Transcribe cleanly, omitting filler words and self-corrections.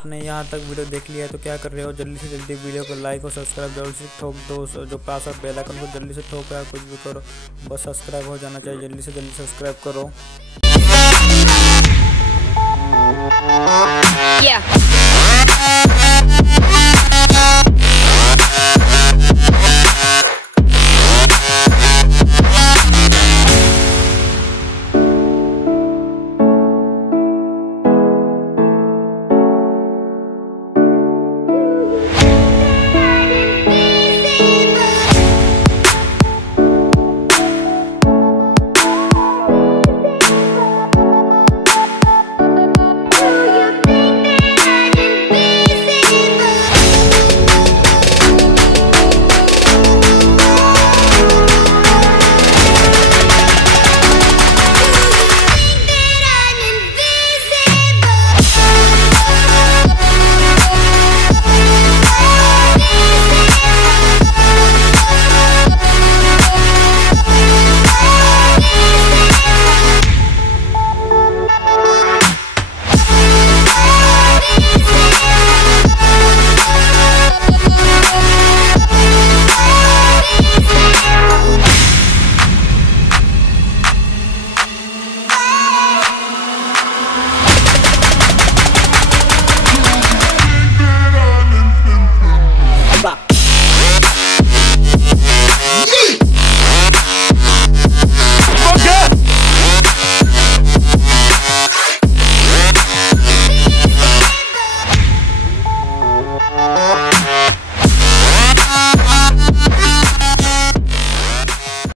आपने यहाँ तक वीडियो देख लिया है तो क्या कर रहे हो, जल्दी से जल्दी वीडियो को लाइक और सब्सक्राइब जल्दी से ठोक दो। जो पास और बेल आइकन को जल्दी से ठोक यार, कुछ भी करो बस सब्सक्राइब हो जाना चाहिए। जल्दी से जल्दी सब्सक्राइब करो। Yeah.